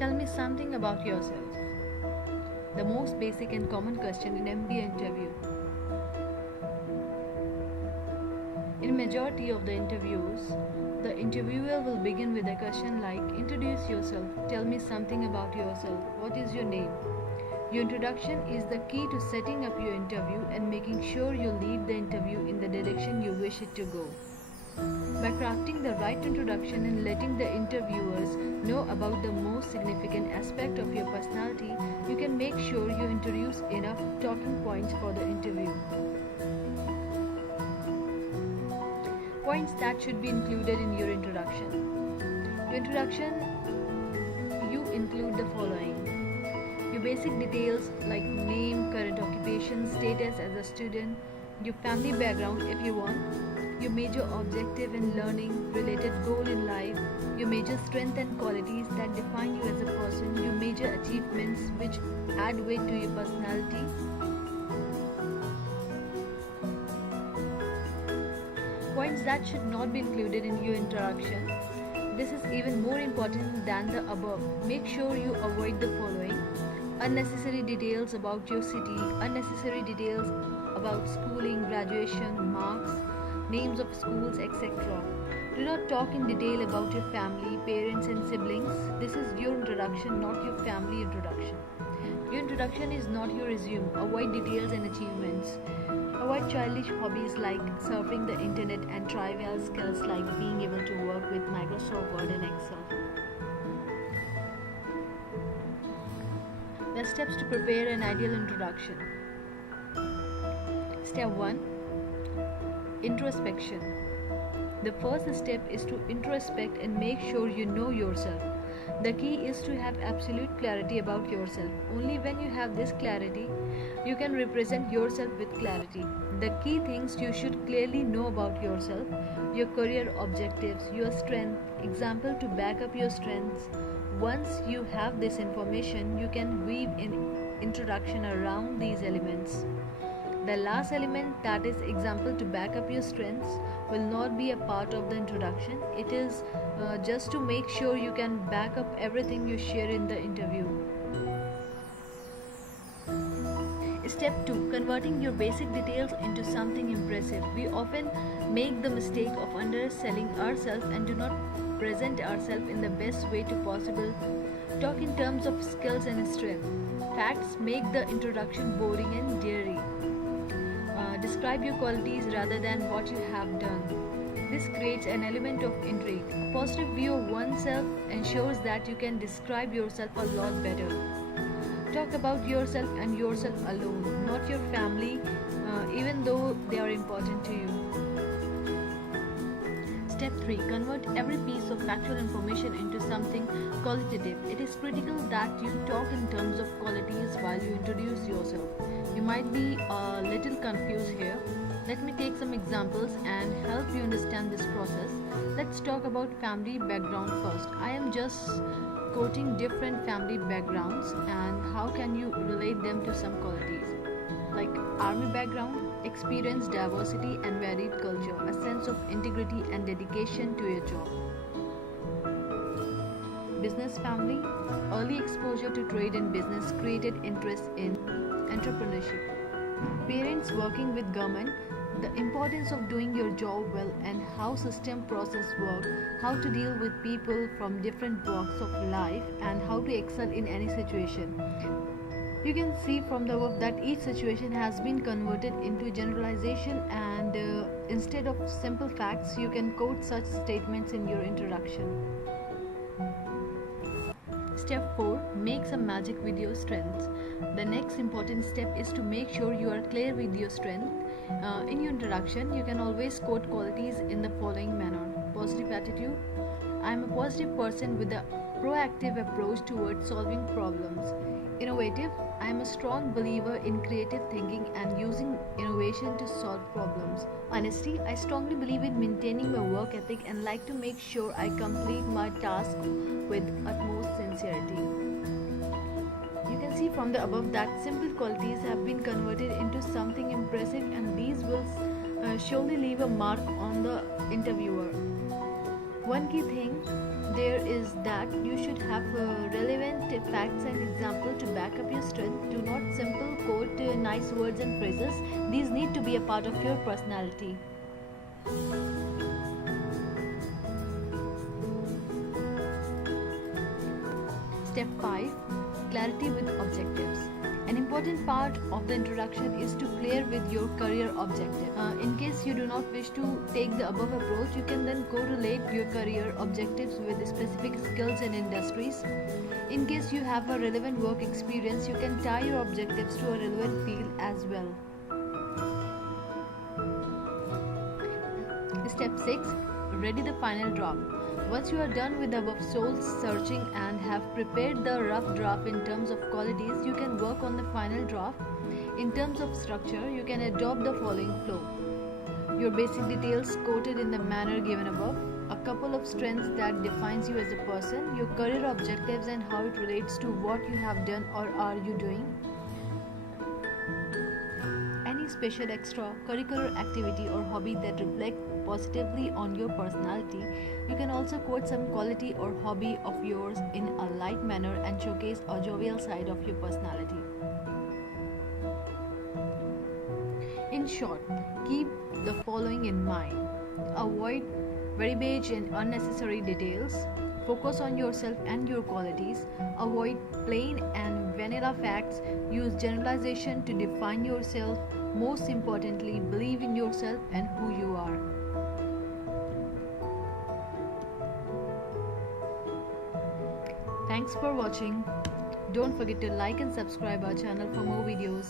Tell me something about yourself. The most basic and common question in MBA interview. In majority of the interviews, the interviewer will begin with a question like, introduce yourself, tell me something about yourself, what is your name? Your introduction is the key to setting up your interview and making sure you lead the interview in the direction you wish it to go. By crafting the right introduction and letting the interviewers know about the most significant aspect of your personality, you can make sure you introduce enough talking points for the interview. Points that should be included in your introduction. Your introduction, you include the following. Your basic details like name, current occupation, status as a student, your family background if you want, your major objective in learning, related goal in life, your major strength and qualities that define you as a person, your major achievements which add weight to your personality. Points that should not be included in your introduction. This is even more important than the above. Make sure you avoid the following: unnecessary details about your city, unnecessary details about schooling, graduation, marks, names of schools, etc. Do not talk in detail about your family, parents and siblings. This is your introduction, not your family introduction. Your introduction is not your resume. Avoid details and achievements. Avoid childish hobbies like surfing the internet and trivial skills like being able to work with Microsoft Word and Excel. The steps to prepare an ideal introduction. Step 1. Introspection. The first step is to introspect and make sure you know yourself. The key is to have absolute clarity about yourself. Only when you have this clarity, you can represent yourself with clarity. The key things you should clearly know about yourself: your career objectives, your strength, example to back up your strengths. Once you have this information, you can weave an introduction around these elements. The last element, that is example to back up your strengths, will not be a part of the introduction. It is just to make sure you can back up everything you share in the interview. Step 2. Converting your basic details into something impressive. We often make the mistake of underselling ourselves and do not present ourselves in the best way to possible. Talk in terms of skills and strength. Facts make the introduction boring and dreary. Describe your qualities rather than what you have done. This creates an element of intrigue. A positive view of oneself ensures that you can describe yourself a lot better. Talk about yourself and yourself alone, not your family, even though they are important to you. Step 3. Convert every piece of factual information into something qualitative. It is critical that you talk in terms of qualities while you introduce yourself. You might be a little confused here. Let me take some examples and help you understand this process. Let's talk about family background first. I am just quoting different family backgrounds and how can you relate them to some qualities. Like army background, experience diversity and varied culture, a sense of integrity and dedication to your job. Business family, early exposure to trade and business created interest in entrepreneurship. Parents working with government, the importance of doing your job well and how system process work, how to deal with people from different walks of life and how to excel in any situation. You can see from the above that each situation has been converted into generalization and instead of simple facts, you can quote such statements in your introduction. Step 4. Make some magic with your strengths. The next important step is to make sure you are clear with your strength. In your introduction, you can always quote qualities in the following manner. Positive attitude. I am a positive person with a proactive approach towards solving problems. Innovative. I am a strong believer in creative thinking and using innovation to solve problems. Honesty. I strongly believe in maintaining my work ethic and like to make sure I complete my task with utmost sincerity. You can see from the above that simple qualities have been converted into something impressive and these will surely leave a mark on the interviewer. One key thing there is that start, you should have relevant facts and example to back up your strength. Do not simple quote nice words and phrases. These need to be a part of your personality. Step 5. Clarity with objectives. An important part of the introduction is to clear with your career objective. In case you do not wish to take the above approach, you can then correlate your career objectives with specific skills and industries. In case you have a relevant work experience, you can tie your objectives to a relevant field as well. Step 6. Ready the final draft. Once you are done with the above soul searching and have prepared the rough draft in terms of qualities, you can work on the final draft. In terms of structure, you can adopt the following flow. Your basic details quoted in the manner given above, a couple of strengths that defines you as a person, your career objectives and how it relates to what you have done or are you doing, any special extra curricular activity or hobby that reflect positively on your personality. You can also quote some quality or hobby of yours in a light manner and showcase a jovial side of your personality. In short, keep the following in mind. Avoid verbiage and unnecessary details. Focus on yourself and your qualities. Avoid plain and vanilla facts. Use generalization to define yourself. Most importantly, believe in yourself and who you are. Thanks for watching. Don't forget to like and subscribe our channel for more videos.